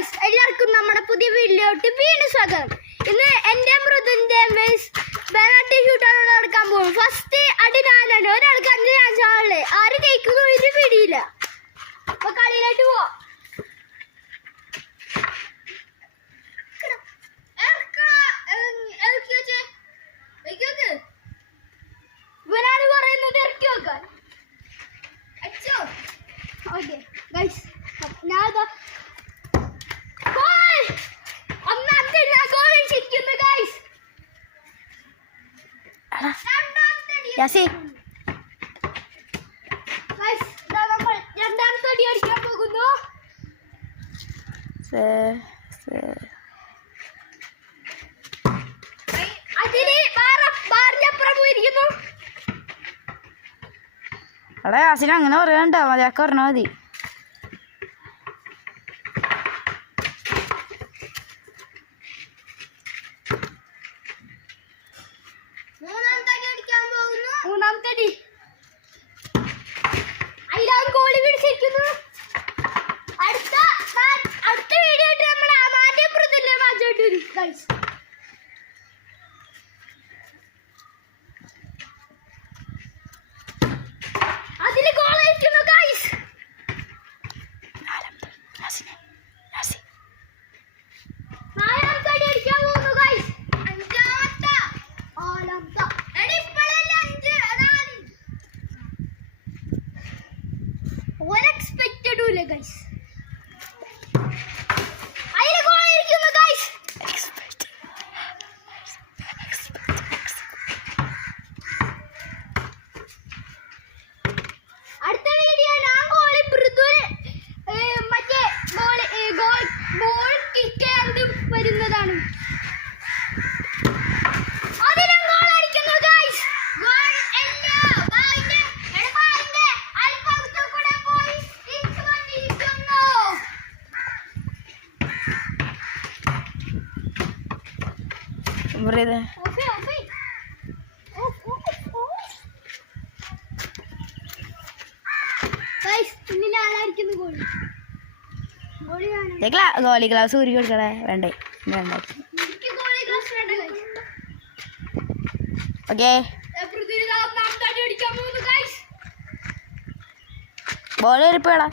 Guys, എല്ലാവർക്കും നമ്മുടെ പുതിയ വീഡിയോയിലോട്ട് വീണ്ടും സ്വാഗതം. ഇന്ന് എൻ്റെ മൃദുവിൻ്റെ പെനാൽറ്റി ഷൂട്ടാണ് നടക്കാൻ പോകും. ഫസ്റ്റ് അടി ഞാനാണ്. ഒരാൾക്ക് 5 ചാൻസ് ആണല്ലേ. ആര് ജയിക്കുന്നു ഒരു പിടിയില്ല. അപ്പൊ കളിയിലോട്ട് പോവാം. ഇവനാണ് പറയുന്നത് ഇറക്കി വെക്കാൻ. ഓക്കെ ഗൈസ്, ഞാൻ രണ്ടാമത്തെ അടി അടിക്കാൻ പോകുന്നു. അവിടെ യാസിന് അങ്ങനെ പറയണ്ട, മതിയാക്ക പറഞ്ഞാൽ മതി. മൂന്നാമത്തെ അടി അതിലാണ് ഗോളി പിടിച്ചിരിക്കുന്നു. അടുത്ത വീഡിയോ ആയിട്ട് നമ്മൾ മാറ്റിയപ്പുറത്തല്ലേ മാറ്റോട്ട് ഗൈസ്. അതില് ഗോളായിരിക്കുന്നു ഗൈസ്. നാലാമത്തെ അടി അടിക്കാൻ പോകുന്നു ഗൈസ്. ഒരെക്സ്പെക്റ്റഡുമില്ല ഗൈസ്. അതില് ഗോളായിരിക്കുന്നു ഗൈസ്. അടുത്ത വീഡിയോ ഞാൻ ഗോളി മൃദുൽ മറ്റേ ബോൾ കിക്ക് ചെയ്യാൻ വരുന്നതാണ്. അതിലും ഗോൾ അടിക്കുന്നു ഗൈസ്. ഗോളി ഗ്ലൗസ് ഊരി കൊടുക്കണേ. വേണ്ടേ വേണ്ട. Okay, ball എരിപ്പേടാ.